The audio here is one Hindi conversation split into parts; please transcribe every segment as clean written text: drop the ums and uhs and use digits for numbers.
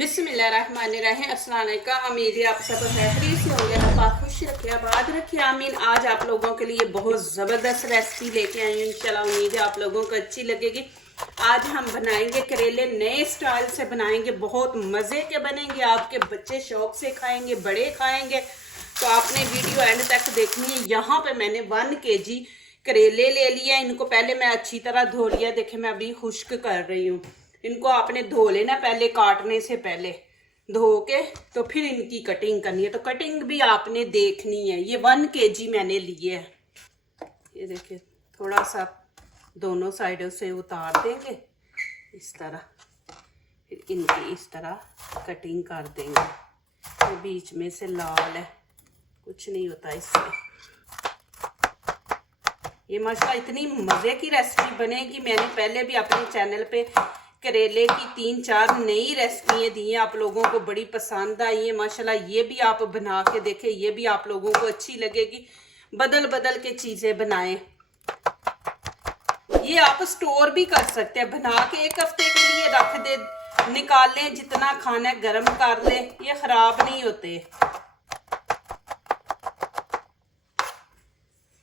बिस्मिल्लाहिर्रहमानिर्रहीम। अस्सलाम वालेकुम। उम्मीद है आप सब खैरियत से होंगे। अल्लाह खुश रखे, आबाद रखे, आमीन। आज आप लोगों के लिए बहुत ज़बरदस्त रेसिपी लेके आई हूँ। इंशाल्लाह उम्मीद है आप लोगों को अच्छी लगेगी। आज हम बनाएंगे करेले, नए स्टाइल से बनाएंगे, बहुत मज़े के बनेंगे। आपके बच्चे शौक से खाएंगे, बड़े खाएंगे, तो आपने वीडियो एंड तक देखनी है। यहाँ पे मैंने 1 kg करेले ले लिया। इनको पहले मैं अच्छी तरह धो लिया। देखे मैं अभी खुश्क कर रही हूँ। इनको आपने धो लेना पहले, काटने से पहले धो के तो फिर इनकी कटिंग करनी है। तो कटिंग भी आपने देखनी है। ये 1 kg मैंने लिए है। ये देखिए थोड़ा सा दोनों साइडों से उतार देंगे इस तरह, फिर इनकी इस तरह कटिंग कर देंगे। तो बीच में से लाल है, कुछ नहीं होता इससे। ये माशाल्लाह इतनी मज़े की रेसिपी बनेगी। मैंने पहले भी अपने चैनल पे करेले की 3-4 नई रेसिपियाँ दी हैं, आप लोगों को बड़ी पसंद आई है माशाल्लाह। ये भी आप बना के देखें, ये भी आप लोगों को अच्छी लगेगी। बदल बदल के चीज़ें बनाएं। ये आप स्टोर भी कर सकते हैं, बना के 1 हफ्ते के लिए रख दे, निकाल लें, जितना खाना है गर्म कर लें, ये ख़राब नहीं होते।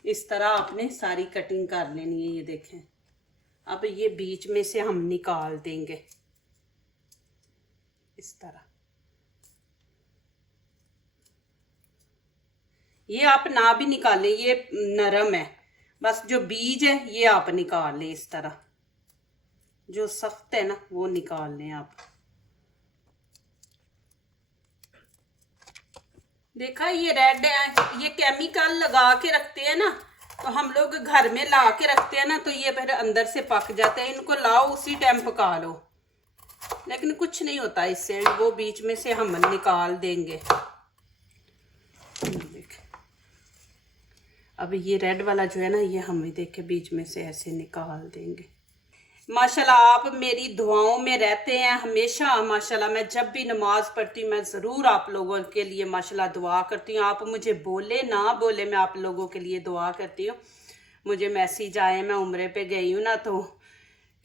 इस तरह आपने सारी कटिंग कर लेनी है। ये देखें, अब ये बीच में से हम निकाल देंगे इस तरह। ये आप ना भी निकालें, ये नरम है, बस जो बीज है ये आप निकाल लें इस तरह। जो सख्त है ना वो निकाल लें आप। देखा ये रेड है, ये केमिकल लगा के रखते हैं ना, तो हम लोग घर में ला के रखते हैं ना, तो ये फिर अंदर से पक जाते हैं। इनको लाओ उसी टाइम पका लो, लेकिन कुछ नहीं होता इससे। वो बीच में से हम निकाल देंगे। अब ये रेड वाला जो है ना, ये हम देखे बीच में से ऐसे निकाल देंगे। माशाल्लाह आप मेरी दुआओं में रहते हैं हमेशा। माशाल्लाह मैं जब भी नमाज पढ़ती हूँ, मैं ज़रूर आप लोगों के लिए माशाल्लाह दुआ करती हूँ। आप मुझे बोले ना बोले, मैं आप लोगों के लिए दुआ करती हूँ। मुझे मैसेज आए, मैं उम्रे पे गई हूँ ना, तो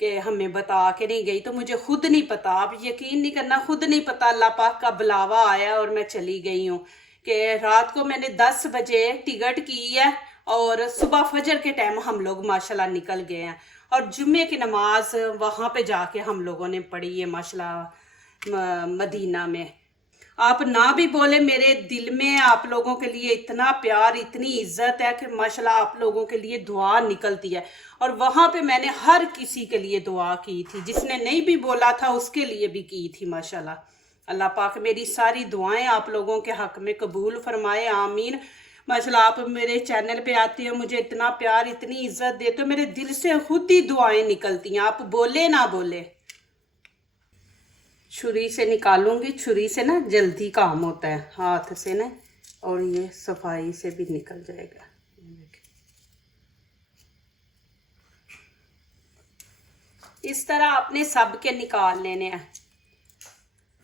कि हमें बता के नहीं गई, तो मुझे खुद नहीं पता। आप यकीन नहीं करना, खुद नहीं पता। अल्लाह पाक का बुलावा आया और मैं चली गई हूँ। कि रात को मैंने 10 बजे टिकट की है और सुबह फजर के टाइम हम लोग माशाल्लाह निकल गए हैं। और जुम्मे की नमाज वहाँ पे जाके हम लोगों ने पढ़ी है माशाल्लाह मदीना में। आप ना भी बोले, मेरे दिल में आप लोगों के लिए इतना प्यार, इतनी इज्जत है कि माशाल्लाह आप लोगों के लिए दुआ निकलती है। और वहाँ पे मैंने हर किसी के लिए दुआ की थी, जिसने नहीं भी बोला था उसके लिए भी की थी माशाल्लाह। अल्लाह पाक मेरी सारी दुआएं आप लोगों के हक में कबूल फरमाए, आमीन। माशाल्लाह आप मेरे चैनल पे आती हो, मुझे इतना प्यार, इतनी इज्जत देते हो, मेरे दिल से खुद ही दुआएं निकलती हैं, आप बोले ना बोले। छुरी से निकालूंगी, छुरी से ना जल्दी काम होता है, हाथ से ना, और ये सफाई से भी निकल जाएगा। इस तरह आपने सब के निकाल लेने हैं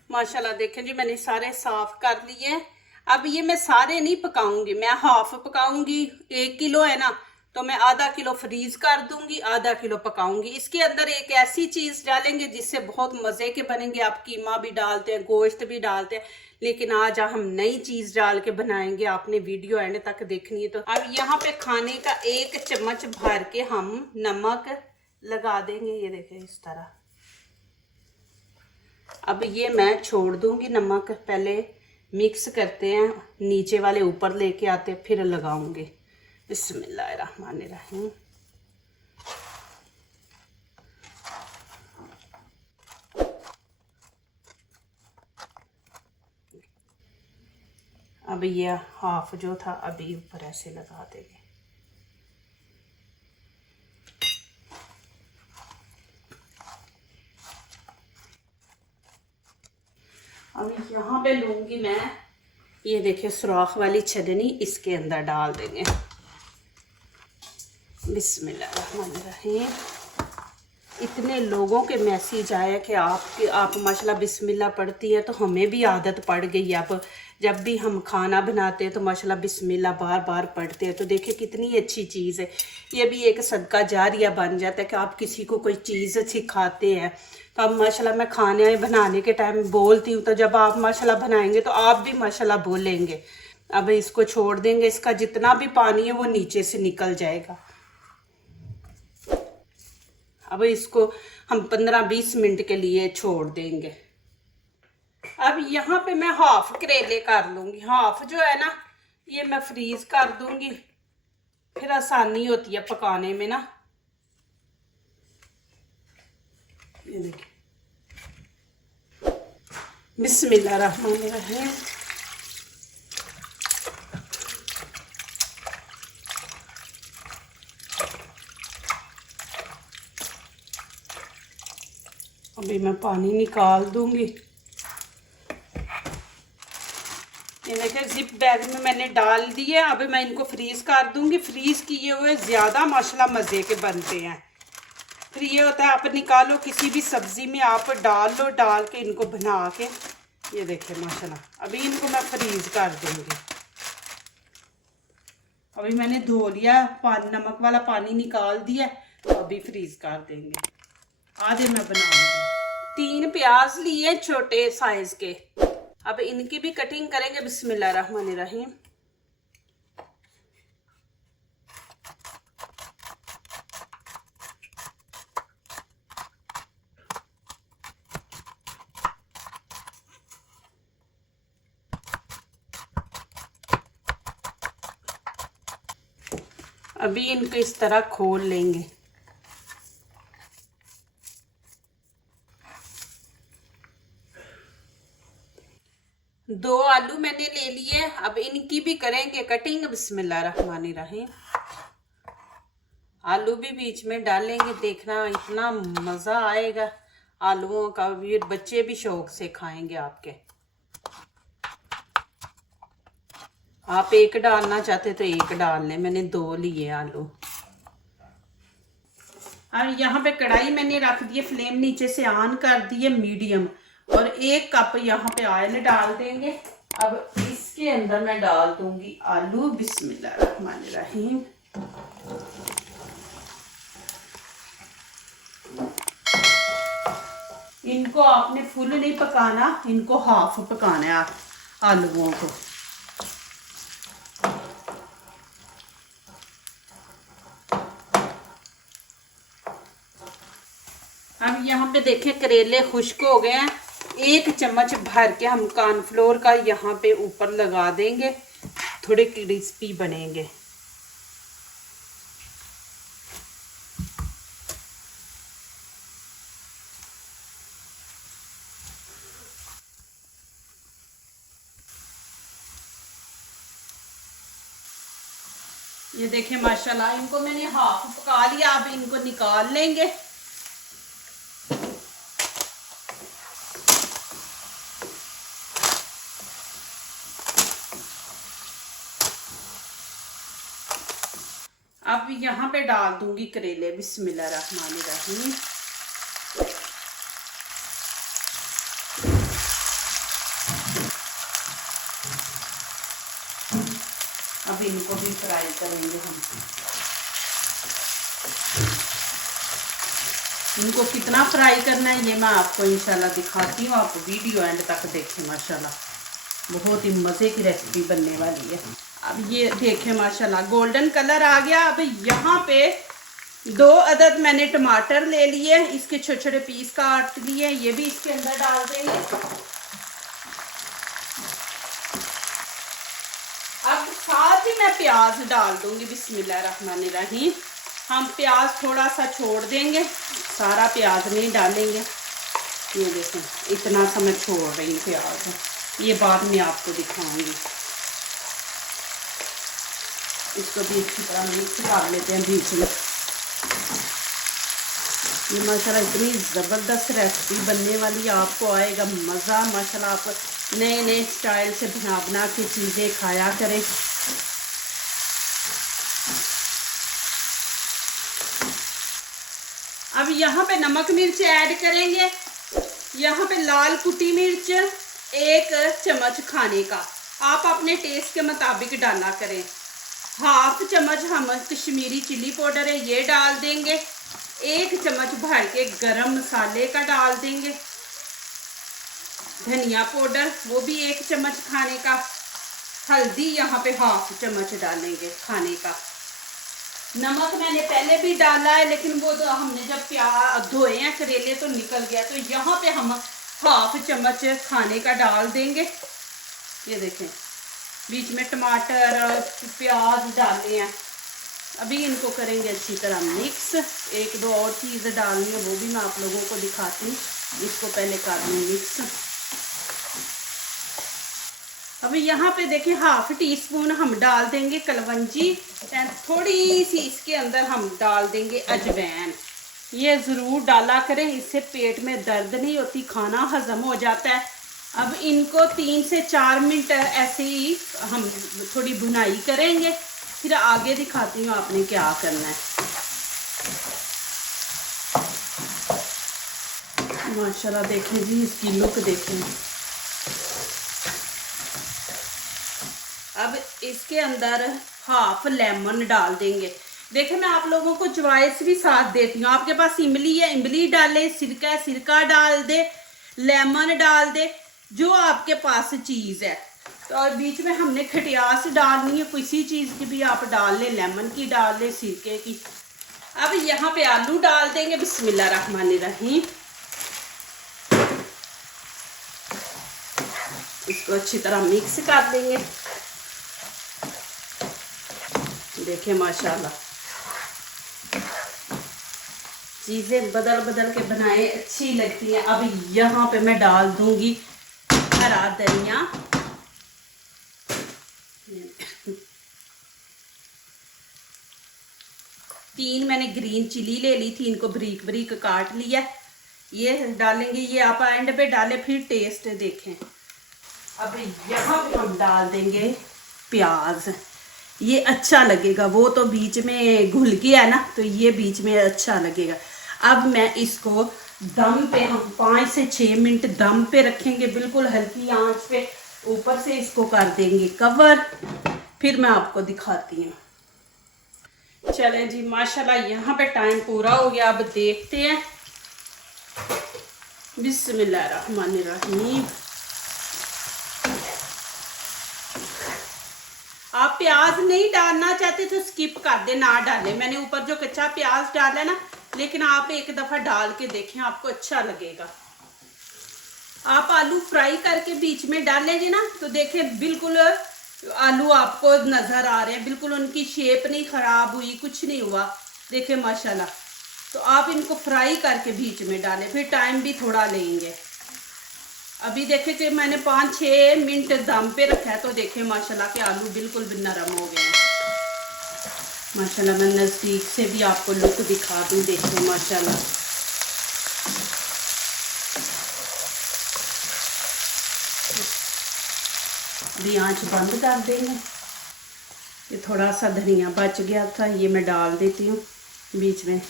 माशाल्लाह। देखें जी मैंने सारे साफ कर लिए। अब ये मैं सारे नहीं पकाऊंगी, मैं हाफ पकाऊंगी। 1 किलो है ना, तो मैं आधा किलो फ्रीज कर दूंगी, आधा किलो पकाऊंगी। इसके अंदर एक ऐसी चीज़ डालेंगे जिससे बहुत मज़े के बनेंगे। आप कीमा भी डालते हैं, गोश्त भी डालते हैं, लेकिन आज हम नई चीज़ डाल के बनाएंगे। आपने वीडियो एंड तक देखनी है। तो अब यहाँ पे खाने का 1 चम्मच भर के हम नमक लगा देंगे। ये देखें इस तरह। अब ये मैं छोड़ दूंगी नमक, पहले मिक्स करते हैं, नीचे वाले ऊपर लेके आते हैं, फिर लगाऊंगे। बिस्मिल्लाहिर्रहमानिर्रहीम। अब ये हाफ जो था अभी ऊपर ऐसे लगा देंगे। अब यहाँ पे लूंगी मैं, ये देखिए सुराख वाली छलनी, इसके अंदर डाल देंगे। बिस्मिल्लाहिर्रहमानिर्रहीम। इतने लोगों के मैसेज आए कि आप माशाल्लाह बिस्मिल्लाह पढ़ती है, तो हमें भी आदत पड़ गई है अब जब भी हम खाना बनाते हैं तो माशाल्लाह बिस्मिल्लाह बार बार पढ़ते हैं। तो देखिए कितनी अच्छी चीज़ है। ये भी एक सदका जारिया बन जाता है कि आप किसी को कोई चीज़ सिखाते हैं। तो अब माशाल्लाह मैं खाने बनाने के टाइम बोलती हूँ, तो जब आप माशाल्लाह बनाएंगे तो आप भी माशाल्लाह बोलेंगे। अब इसको छोड़ देंगे, इसका जितना भी पानी है वो नीचे से निकल जाएगा। अब इसको हम 15-20 मिनट के लिए छोड़ देंगे। अब यहाँ पे मैं हाफ करेले कर लूँगी। हाफ जो है ना ये मैं फ्रीज कर दूँगी, फिर आसानी होती है पकाने में ना। ये देखिए, बिस्मिल्लाहिर्रहमानिर्रहीम। अभी मैं पानी निकाल दूँगी। ये देखिए जिप बैग में मैंने डाल दिए। अभी मैं इनको फ्रीज कर दूंगी। फ्रीज किए हुए ज़्यादा माशाल्लाह मज़े के बनते हैं। फिर ये होता है आप निकालो किसी भी सब्ज़ी में आप डाल लो, डाल के इनको बना के। ये देखिए माशाल्लाह अभी इनको मैं फ्रीज कर दूंगी। अभी मैंने धो लिया, पानी नमक वाला पानी निकाल दिया, तो अभी फ्रीज कर देंगे। आधे मैं बनाऊंगी। 3 प्याज लिए छोटे साइज के। अब इनकी भी कटिंग करेंगे। बिस्मिल्लाहिर्रहमानिर्रहीम। अभी इनको इस तरह खोल लेंगे। दो आलू मैंने ले लिए। अब इनकी भी करेंगे कटिंग। बिस्मिल्लाहिर्रहमानिर्रहीम। आलू भी बीच में डालेंगे। देखना इतना मज़ा आएगा आलूओं का, भी बच्चे भी शौक से खाएंगे आपके। आप एक डालना चाहते तो एक डाल लें, मैंने 2 लिए आलू। और यहाँ पे कढ़ाई मैंने रख दी है, फ्लेम नीचे से ऑन कर दी है मीडियम, और 1 कप यहाँ पे ऑयल डाल देंगे। अब इसके अंदर मैं डाल दूंगी आलू। बिस्मिल्लाहिर्रहमानिर्रहीम। इनको आपने फुल नहीं पकाना, इनको हाफ पकाना है आलूओं को। अब यहाँ पे देखें करेले खुश्क हो गए हैं। 1 चम्मच भर के हम कॉर्नफ्लोर का यहाँ पे ऊपर लगा देंगे, थोड़े क्रिस्पी बनेंगे। ये देखिए माशाल्लाह इनको मैंने हाफ पका लिया। अब इनको निकाल लेंगे। अब यहाँ पे डाल दूंगी करेले। बिस्मिल्लाहिर्रहमानिर्रहीम। अब इनको भी फ्राई करेंगे हम। इनको कितना फ्राई करना है ये मैं आपको इंशाल्लाह दिखाती हूँ। आप वीडियो एंड तक देखें। माशाल्लाह बहुत ही मज़े की रेसिपी बनने वाली है। अब ये देखें माशाल्लाह गोल्डन कलर आ गया। अब यहाँ पे 2 अदद मैंने टमाटर ले लिए, इसके छोटे छोटे पीस काट लिए, ये भी इसके अंदर डाल देंगे। अब साथ ही मैं प्याज डाल दूंगी। बिस्मिल्लाहिर्रहमानिर्रहीम। हम प्याज थोड़ा सा छोड़ देंगे, सारा प्याज नहीं डालेंगे। ये देखें इतना सा मैं छोड़ रही हूँ प्याज, ये बाद में आपको दिखाऊंगी। इसको भी अच्छी तरह मिक्स कर लेते हैं बीच में। ये माशाल्लाह इतनी ज़बरदस्त रेसिपी बनने वाली है, आपको आएगा मज़ा। माशाल्लाह आप नए नए स्टाइल से बना के चीज़ें खाया करें। अब यहाँ पे नमक मिर्च ऐड करेंगे। यहाँ पे लाल कुटी मिर्च 1 चम्मच खाने का, आप अपने टेस्ट के मुताबिक डाला करें। हाफ चम्मच हम कश्मीरी चिली पाउडर है ये डाल देंगे। 1 चम्मच भर के गरम मसाले का डाल देंगे। धनिया पाउडर वो भी 1 चम्मच खाने का। हल्दी यहाँ पे हाफ चम्मच डालेंगे खाने का। नमक मैंने पहले भी डाला है, लेकिन वो तो हमने जब प्याज धोए हैं करेले तो निकल गया, तो यहाँ पे हम हाफ चम्मच खाने का डाल देंगे। ये देखें, बीच में टमाटर और प्याज डाले हैं। अभी इनको करेंगे अच्छी तरह मिक्स। 1-2 और चीज़ें डालनी है, वो भी मैं आप लोगों को दिखाती हूँ। इसको पहले कर लूँ मिक्स। अभी यहाँ पे देखिए हाफ टी स्पून हम डाल देंगे कलवंजी, थोड़ी सी इसके अंदर हम डाल देंगे अजवाइन। ये ज़रूर डाला करें, इससे पेट में दर्द नहीं होती, खाना हजम हो जाता है। अब इनको 3 से 4 मिनट ऐसे ही हम थोड़ी भुनाई करेंगे, फिर आगे दिखाती हूँ आपने क्या करना है। माशाल्लाह देखें जी, इसकी लुक देखें। अब इसके अंदर हाफ लेमन डाल देंगे। देखिए मैं आप लोगों को चॉइस भी साथ देती हूँ। आपके पास इमली है इमली डाले, सिरका है सिरका डाल दे, लेमन डाल दे, जो आपके पास चीज़ है। तो और बीच में हमने खटियास डालनी है, किसी चीज़ की भी आप डाल ले, लेमन की डाल ले, सिरके की। अब यहाँ पे आलू डाल देंगे। बिस्मिल्लाहिर्रहमानिर्रहीम। इसको अच्छी तरह मिक्स कर देंगे। देखिए माशाल्लाह, चीज़ें बदल बदल के बनाए अच्छी लगती हैं। अब यहाँ पे मैं डाल दूंगी हरा धनिया। 3 मैंने ग्रीन चिली ले ली थी, इनको बारीक बारीक काट लिया। ये डालेंगे, ये आप एंड पे डालें फिर टेस्ट देखें। अब यहाँ पे हम डाल देंगे प्याज, ये अच्छा लगेगा। वो तो बीच में घुल गया ना, तो ये बीच में अच्छा लगेगा। अब मैं इसको दम पे हम 5 से 6 मिनट दम पे रखेंगे, बिल्कुल हल्की आंच पे। ऊपर से इसको कर देंगे कवर, फिर मैं आपको दिखाती हूँ। चलें जी, माशाल्लाह यहाँ पे टाइम पूरा हो गया। अब देखते हैं। बिस्मिल्लाहिर्रहमानिर्रहीम। आप प्याज नहीं डालना चाहते तो स्किप कर दे, ना डालें। मैंने ऊपर जो कच्चा प्याज डाला है ना, लेकिन आप एक दफ़ा डाल के देखें, आपको अच्छा लगेगा। आप आलू फ्राई करके बीच में डालेंगे ना, तो देखें बिल्कुल आलू आपको नज़र आ रहे हैं, बिल्कुल उनकी शेप नहीं ख़राब हुई, कुछ नहीं हुआ। देखें माशाल्लाह। तो आप इनको फ्राई करके बीच में डालें, फिर टाइम भी थोड़ा लेंगे। अभी देखें कि मैंने 5-6 मिनट दम पे रखा है, तो देखें माशाल्लाह के आलू बिल्कुल भी नरम हो गए हैं। माशाल्लाह मैं नज़दीक से भी आपको लुक दिखा दूँ। देखें माशाल्लाह, भी आंच बंद कर देंगे। ये थोड़ा सा धनिया बच गया था, ये मैं डाल देती हूँ बीच में,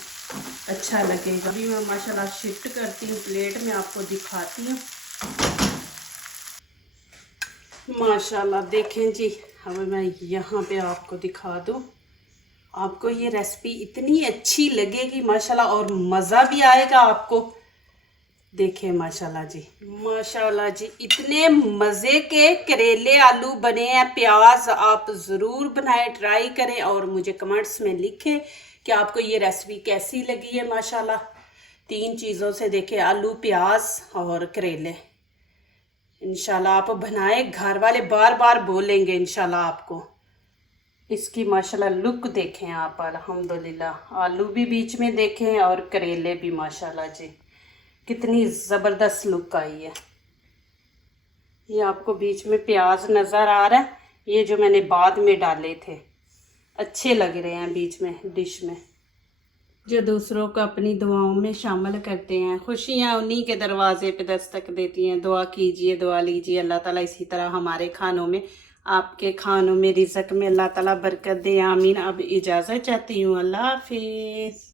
अच्छा लगेगा। अभी मैं माशाल्लाह शिफ्ट करती हूँ प्लेट में, आपको दिखाती हूँ। माशाल्लाह देखें जी, अब मैं यहाँ पे आपको दिखा दूँ। आपको ये रेसिपी इतनी अच्छी लगेगी माशाल्लाह, और मज़ा भी आएगा आपको। देखें माशाल्लाह जी, माशाल्लाह जी, इतने मज़े के करेले आलू बने हैं। प्याज आप ज़रूर बनाएं, ट्राई करें और मुझे कमेंट्स में लिखें कि आपको ये रेसिपी कैसी लगी है। माशाल्लाह 3 चीज़ों से देखें, आलू प्याज और करेले। इंशाल्लाह आप बनाएं, घर वाले बार बार बोलेंगे इंशाल्लाह आपको। इसकी माशाल्लाह लुक देखें आप, अल्हम्दुलिल्लाह। आलू भी बीच में देखें और करेले भी, माशाल्लाह जी कितनी ज़बरदस्त लुक आई है। ये आपको बीच में प्याज नज़र आ रहा है, ये जो मैंने बाद में डाले थे, अच्छे लग रहे हैं बीच में डिश में। जो दूसरों को अपनी दुआओं में शामिल करते हैं, खुशियाँ उन्हीं के दरवाजे पे दस्तक देती हैं। दुआ कीजिए, दुआ लीजिए, अल्लाह ताला इसी तरह हमारे खानों में, आपके खानों में, रिज़्क़ में अल्लाह ताला बरकत दे, आमीन। अब इजाज़त चाहती हूँ, अल्लाह हाफिज़।